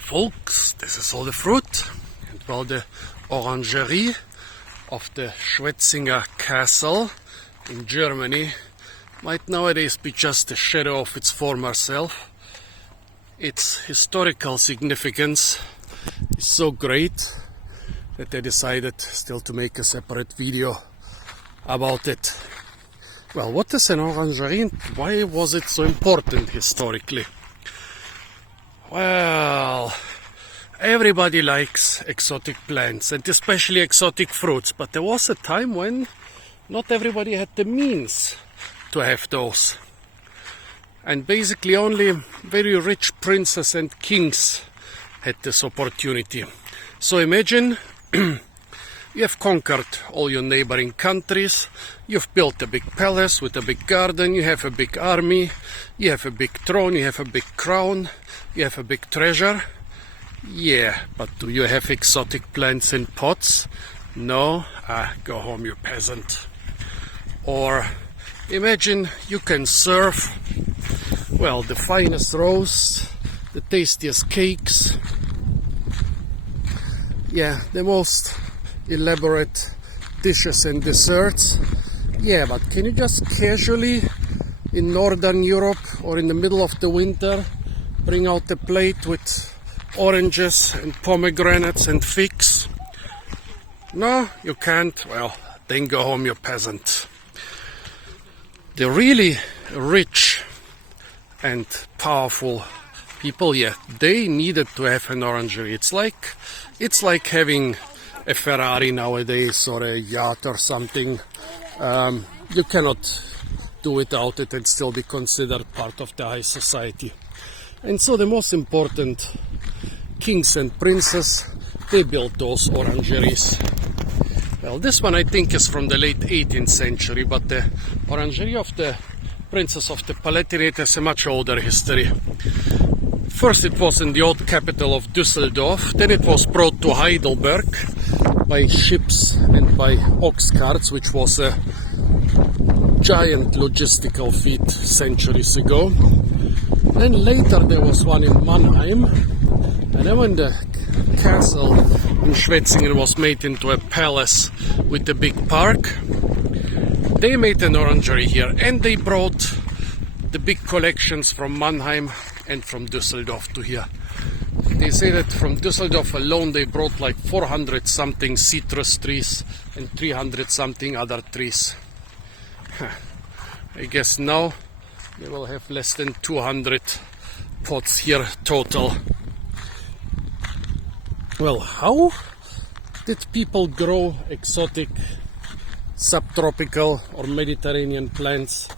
Folks, this is all the fruit, and well, the Orangerie of the Schwetzingen Castle in Germany might nowadays be just a shadow of its former self. Its historical significance is so great that I decided still to make a separate video about it. Well, what is an orangerie and why was it so important historically? Well, everybody likes exotic plants and especially exotic fruits, but there was a time when not everybody had the means to have those. And basically only very rich princes and kings had this opportunity. So imagine you have conquered all your neighboring countries, you've built a big palace with a big garden, you have a big army, you have a big throne, you have a big crown, you have a big treasure. Yeah, but do you have exotic plants in pots? No? Go home, you peasant. Or imagine you can serve, well, the finest roasts, the tastiest cakes, yeah, the most elaborate dishes and desserts. Yeah, but can you just casually in Northern Europe or in the middle of the winter bring out a plate with oranges and pomegranates and figs? No, you can't? Well, then go home, you peasant. The really rich and powerful people, yeah, they needed to have an orangerie. It's like having a Ferrari nowadays or a yacht or something. You cannot do without it and still be considered part of the high society. And so the most important kings and princes, they built those orangeries. Well, this one I think is from the late 18th century, but the Orangerie of the Princes of the Palatinate has a much older history. First it was in the old capital of Düsseldorf, then it was brought to Heidelberg by ships and by ox carts, which was a giant logistical feat centuries ago. Then later there was one in Mannheim, and then when the castle in Schwetzingen was made into a palace with a big park, they made an orangerie here, and they brought the big collections from Mannheim and from Düsseldorf to here. They say that from Düsseldorf alone they brought like 400 something citrus trees and 300 something other trees. I guess now they will have less than 200 pots here total. Well, how did people grow exotic subtropical or Mediterranean plants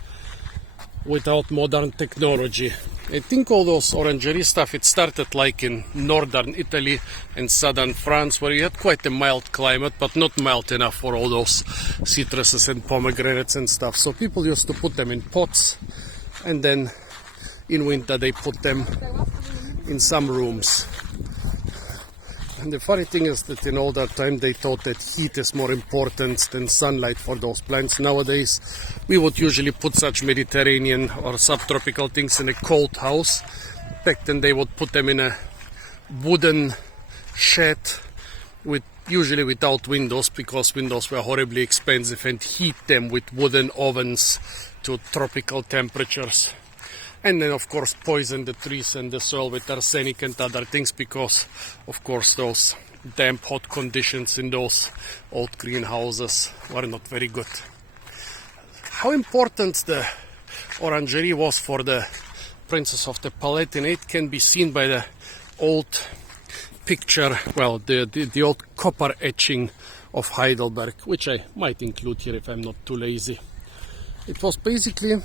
without modern technology? I think all those orangerie stuff, it started like in northern Italy and southern France, where you had quite a mild climate, but not mild enough for all those citruses and pomegranates and stuff. So people used to put them in pots, and then in winter they put them in some rooms. And the funny thing is that in older time they thought that heat is more important than sunlight for those plants. Nowadays we would usually put such Mediterranean or subtropical things in a cold house. Back then they would put them in a wooden shed with usually without windows, because windows were horribly expensive, and heat them with wooden ovens to tropical temperatures. And then of course poison the trees and the soil with arsenic and other things, because of course those damp hot conditions in those old greenhouses were not very good. How important the orangerie was for the Princes of the Palatinate can be seen by the old picture, well, the old copper etching of Heidelberg, which I might include here if I'm not too lazy. It was basically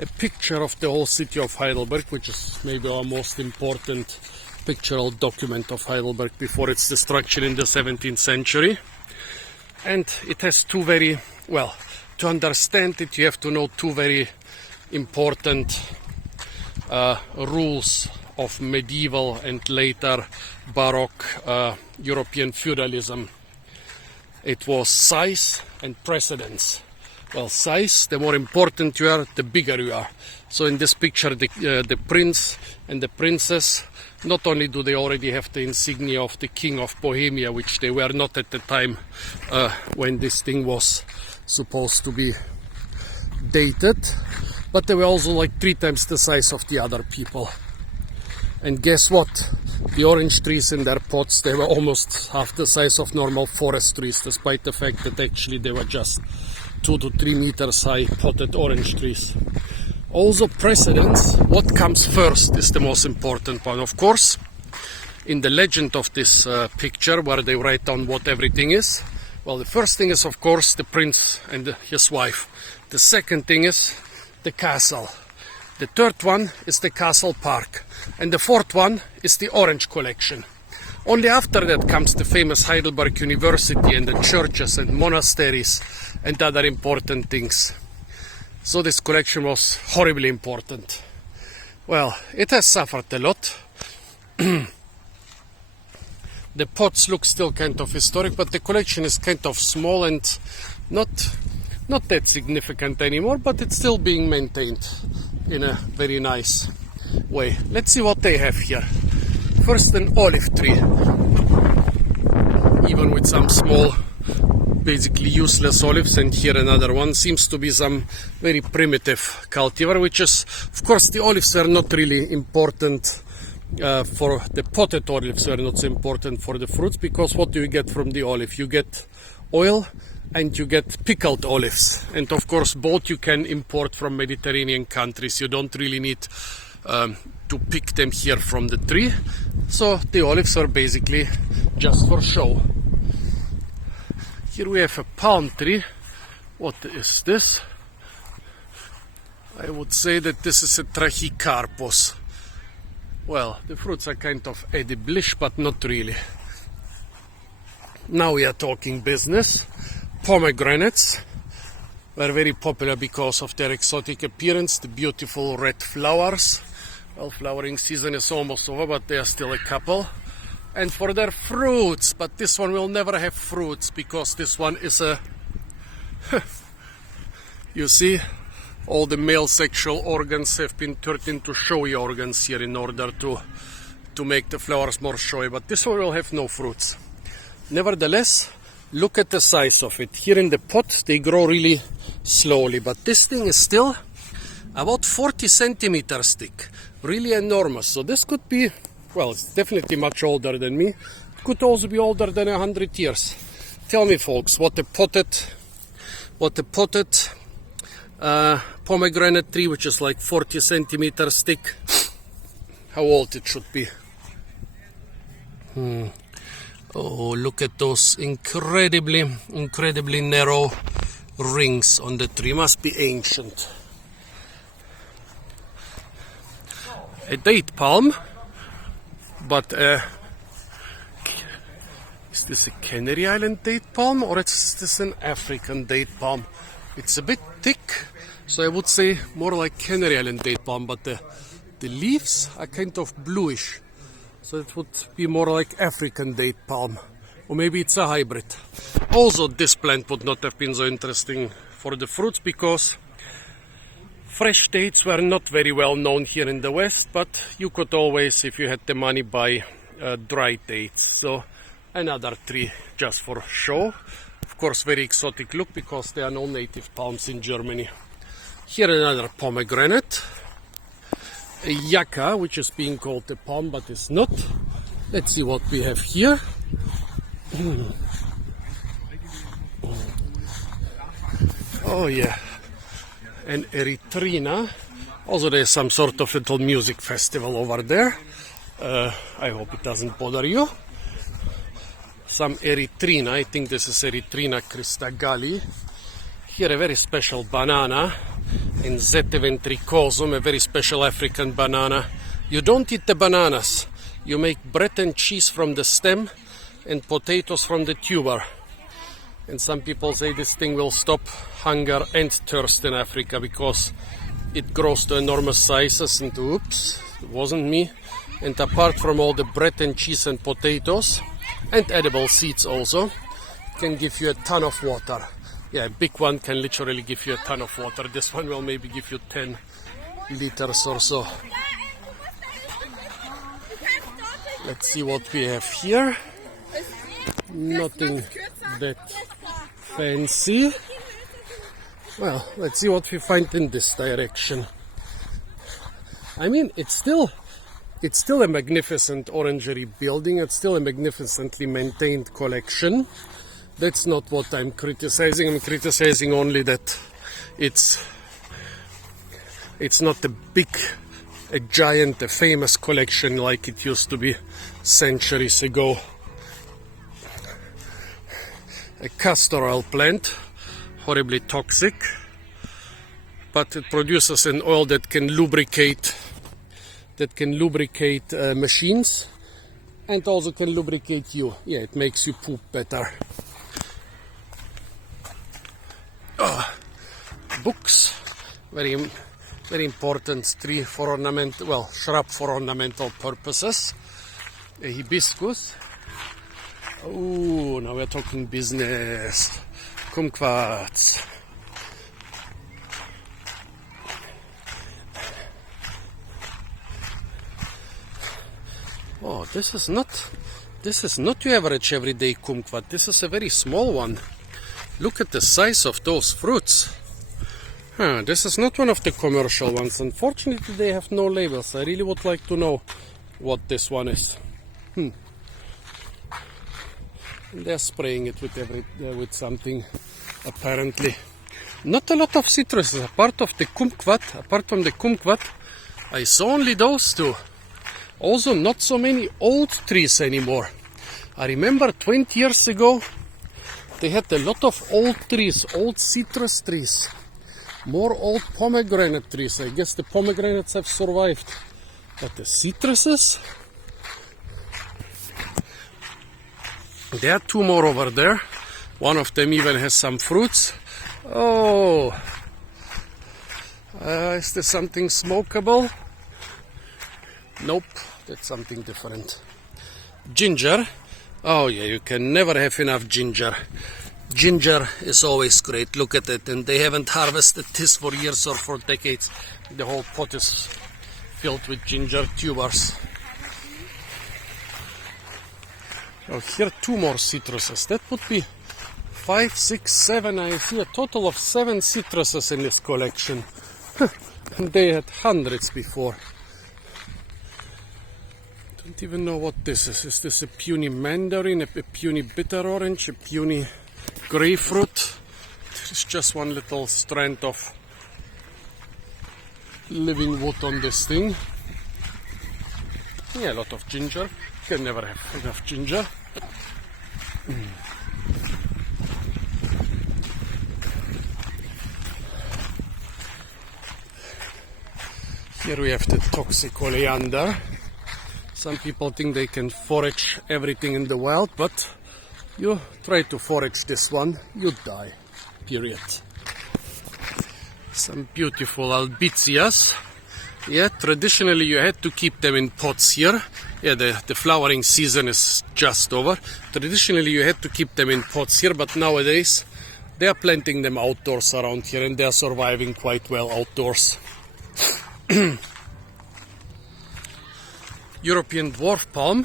a picture of the whole city of Heidelberg, which is maybe our most important pictorial document of Heidelberg before its destruction in the 17th century. And it has two very, well, to understand it you have to know two very important rules of medieval and later Baroque European feudalism. It was size and precedence. well, size, the more important you are, the bigger you are. So in this picture, the prince and the princess, not only do they already have the insignia of the King of Bohemia, which they were not at the time when this thing was supposed to be dated, but they were also like 3 times the size of the other people. And guess what? The orange trees in their pots, they were almost half the size of normal forest trees, despite the fact that actually they were just 2 to 3 meters high potted orange trees. Also precedence, what comes first is the most important one. Of course, in the legend of this picture, where they write down what everything is, well, the first thing is, of course, the prince and his wife. The second thing is the castle. The third one is the castle park. And the fourth one is the orange collection. Only after that comes the famous Heidelberg University and the churches and monasteries and other important things. So this collection was horribly important. Well, it has suffered a lot. The pots look still kind of historic, but the collection is kind of small and not that significant anymore, but it's still being maintained in a very nice way. Let's see what they have here. First, an olive tree, even with some small, basically useless olives, and here another one. Seems to be some very primitive cultivar, which is, of course, the olives were not really important for the potted olives, were not so important for the fruits, because what do you get from the olive? You get oil and you get pickled olives, and of course both you can import from Mediterranean countries. You don't really need to pick them here from the tree, so the olives are basically just for show. Here we have a palm tree. What is this? I would say that this is a Trachycarpus. Well, the fruits are kind of ediblish, but not really. Now we are talking business. Pomegranates were very popular because of their exotic appearance, the beautiful red flowers. Well, flowering season is almost over, but there are still a couple. And for their fruits, but this one will never have fruits, because this one is a you see, all the male sexual organs have been turned into showy organs here in order to make the flowers more showy, but this one will have no fruits. Nevertheless, look at the size of it. Here in the pot they grow really slowly, but this thing is still about 40 centimeters thick, really enormous. So this could be, well, it's definitely much older than me. It could also be older than 100 years. Tell me, folks, what a potted pomegranate tree, which is like 40 centimeters thick, how old it should be. Oh, look at those incredibly narrow rings on the tree. Must be ancient. A date palm, but is this a Canary Island date palm, or is this an African date palm? It's a bit thick, so I would say more like Canary Island date palm, but the leaves are kind of bluish. So it would be more like African date palm, or maybe it's a hybrid. Also, this plant would not have been so interesting for the fruits, because fresh dates were not very well known here in the West, but you could always, if you had the money, buy dry dates. So another tree just for show. Of course, very exotic look, because there are no native palms in Germany. Here another pomegranate. A yucca, which is being called a palm, but is not. Let's see what we have here. Oh yeah, an erythrina. Also, there's some sort of little music festival over there. I hope it doesn't bother you. Some erythrina, I think this is Erythrina cristagalli. Here a very special banana, in Zette ventricosum, a very special African banana. You don't eat the bananas. You make bread and cheese from the stem and potatoes from the tuber. And some people say this thing will stop hunger and thirst in Africa, because it grows to enormous sizes. And oops, it wasn't me. And apart from all the bread and cheese and potatoes and edible seeds also, it can give you a ton of water. Yeah, a big one can literally give you a ton of water. This one will maybe give you 10 liters or so. Let's see what we have here. Nothing that fancy. Well, let's see what we find in this direction. I mean, it's still a magnificent orangery building. It's still a magnificently maintained collection. That's not what I'm criticizing. I'm criticizing only that it's not a giant, a famous collection like it used to be centuries ago. A castor oil plant, horribly toxic, but it produces an oil that can lubricate machines and also can lubricate you. Yeah, it makes you poop better. Books, very important tree for ornamental, shrub for ornamental purposes. A hibiscus. Oh, now we're talking business. Kumquats. Oh, this is not your average everyday kumquat. This is a very small one. Look at the size of those fruits. This is not one of the commercial ones. Unfortunately, they have no labels. I really would like to know what this one is. They're spraying it with something, apparently. Not a lot of citruses. Apart from the kumquat, I saw only those two. Also, not so many old trees anymore. I remember 20 years ago, they had a lot of old trees, old citrus trees. More old pomegranate trees. I guess the pomegranates have survived. But the citruses? There are two more over there. One of them even has some fruits. Oh, is there something smokable? Nope, that's something different. Ginger. Oh yeah, you can never have enough ginger. Ginger is always great. Look at it, and they haven't harvested this for years or for decades. The whole pot is filled with ginger tubers. Oh, here two more citruses. That would be 5, 6, 7. I see a total of 7 citruses in this collection. They had hundreds before. Don't even know what this is. Is this a puny mandarin, a puny bitter orange, a puny grapefruit? There's just one little strand of living wood on this thing. Yeah, a lot of ginger. Can never have enough ginger. Here we have the toxic oleander. Some people think they can forage everything in the wild, but you try to forage this one, you die. Period. Some beautiful albitzias. Yeah, traditionally you had to keep them in pots here. Yeah, the flowering season is just over. Traditionally you had to keep them in pots here, but nowadays they are planting them outdoors around here and they are surviving quite well outdoors. European dwarf palm,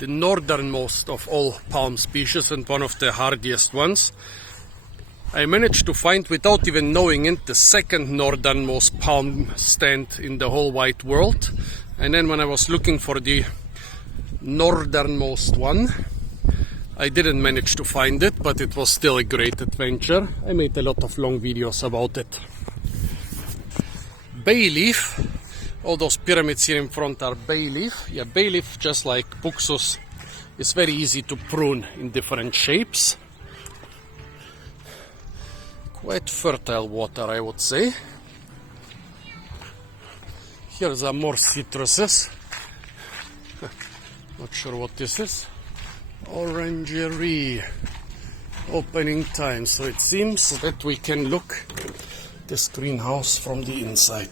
the northernmost of all palm species and one of the hardiest ones. I managed to find, without even knowing it, the second northernmost palm stand in the whole wide world. And then when I was looking for the northernmost one, I didn't manage to find it, but it was still a great adventure. I made a lot of long videos about it. Bay leaf. All those pyramids here in front are bay leaf. Yeah, bay leaf, just like buxus, is very easy to prune in different shapes. Quite fertile water, I would say. Here's some more citruses. Not sure what this is. Orangerie. Opening time. So it seems that we can look at this greenhouse from the inside.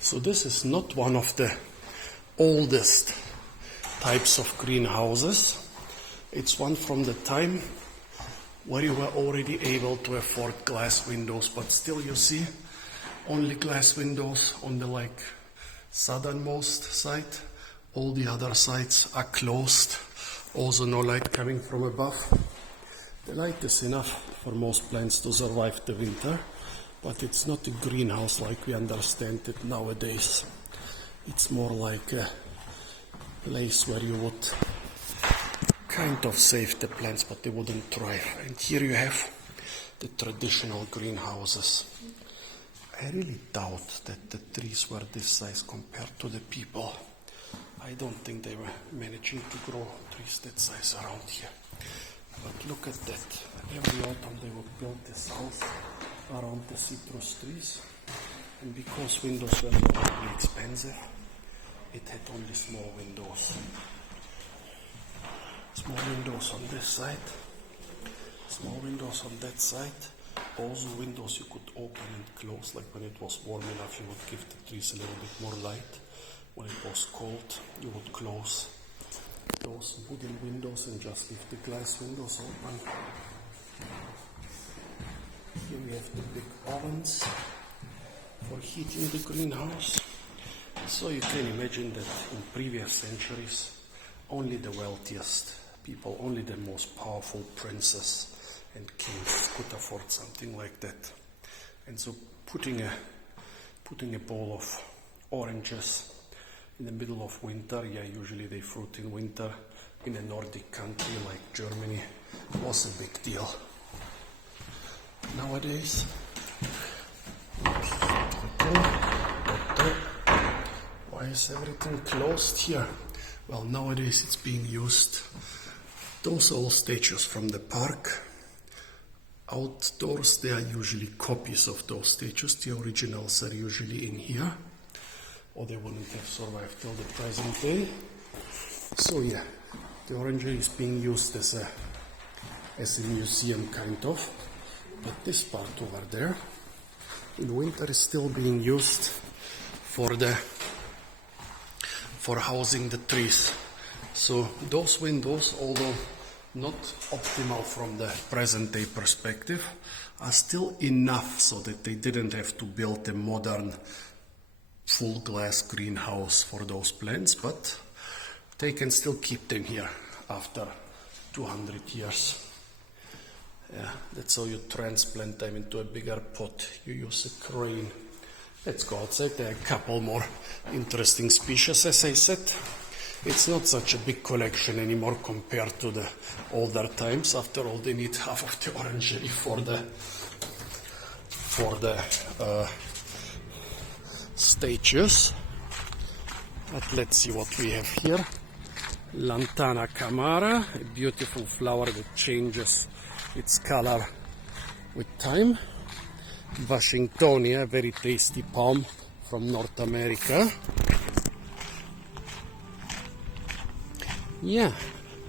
So this is not one of the oldest types of greenhouses. It's one from the time where you were already able to afford glass windows, but still you see only glass windows on the like southernmost side. All the other sides are closed. Also no light coming from above. The light is enough for most plants to survive the winter, but it's not a greenhouse like we understand it nowadays. It's more like a place where you would kind of save the plants, but they wouldn't thrive. And here you have the traditional greenhouses. I really doubt that the trees were this size compared to the people. I don't think they were managing to grow trees that size around here. But look at that. Every autumn they would build this house around the citrus trees. And because windows were not really expensive, it had only small windows. Small windows on this side, small windows on that side. Also windows you could open and close, like when it was warm enough you would give the trees a little bit more light. When it was cold you would close those wooden windows and just leave the glass windows open. Here we have the big ovens for heating the greenhouse. So you can imagine that in previous centuries only the wealthiest people, only the most powerful princes and kings could afford something like that. And so putting a bowl of oranges in the middle of winter, yeah, usually they fruit in winter, in a Nordic country like Germany, was a big deal. Nowadays, why is everything closed here? Well, nowadays it's being used. Those old statues from the park. Outdoors, they are usually copies of those statues. The originals are usually in here, or they wouldn't have survived till the present day. So yeah, the orangery is being used as a museum kind of. But this part over there, in winter, is still being used for housing the trees. So those windows, although not optimal from the present day perspective, are still enough so that they didn't have to build a modern full glass greenhouse for those plants, but they can still keep them here after 200 years. Yeah, that's how you transplant them into a bigger pot. You use a crane. Let's go outside. There are a couple more interesting species, as I said. It's not such a big collection anymore compared to the older times. After all, they need half of the orangery for the statues. But let's see what we have here. Lantana camara, a beautiful flower that changes its color with time. Washingtonia, a very tasty palm from North America. Yeah,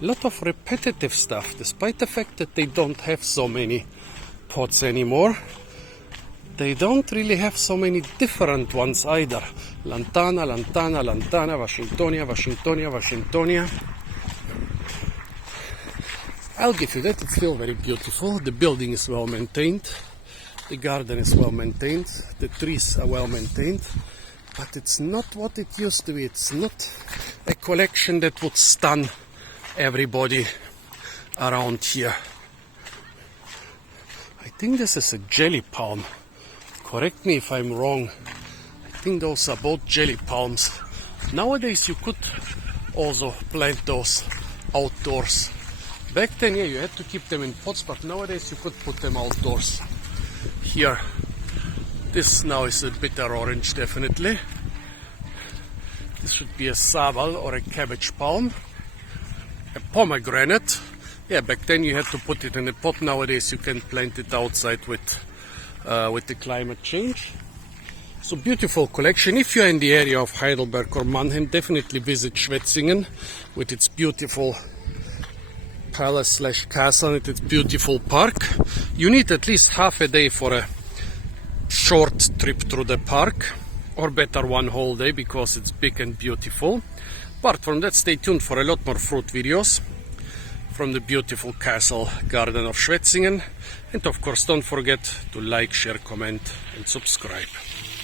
a lot of repetitive stuff, despite the fact that they don't have so many pots anymore. They don't really have so many different ones either. Lantana, Lantana, Lantana, Washingtonia, Washingtonia, Washingtonia. I'll give you that, it's still very beautiful. The building is well maintained. The garden is well maintained. The trees are well maintained. But it's not what it used to be. It's not a collection that would stun everybody around here. I think this is a jelly palm. Correct me if I'm wrong. I think those are both jelly palms. Nowadays you could also plant those outdoors. Back then, yeah, you had to keep them in pots, but nowadays you could put them outdoors. Here, this now is a bitter orange, definitely. This should be a saval or a cabbage palm. A pomegranate. Yeah, back then you had to put it in a pot. Nowadays you can plant it outside with the climate change. So beautiful collection. If you're in the area of Heidelberg or Mannheim, definitely visit Schwetzingen with its beautiful palace/castle and its beautiful park. You need at least half a day for a short trip through the park, or better, one whole day, because it's big and beautiful. Apart from that, stay tuned for a lot more fruit videos. from the beautiful castle garden of Schwetzingen. And of course, don't forget to like, share, comment and subscribe.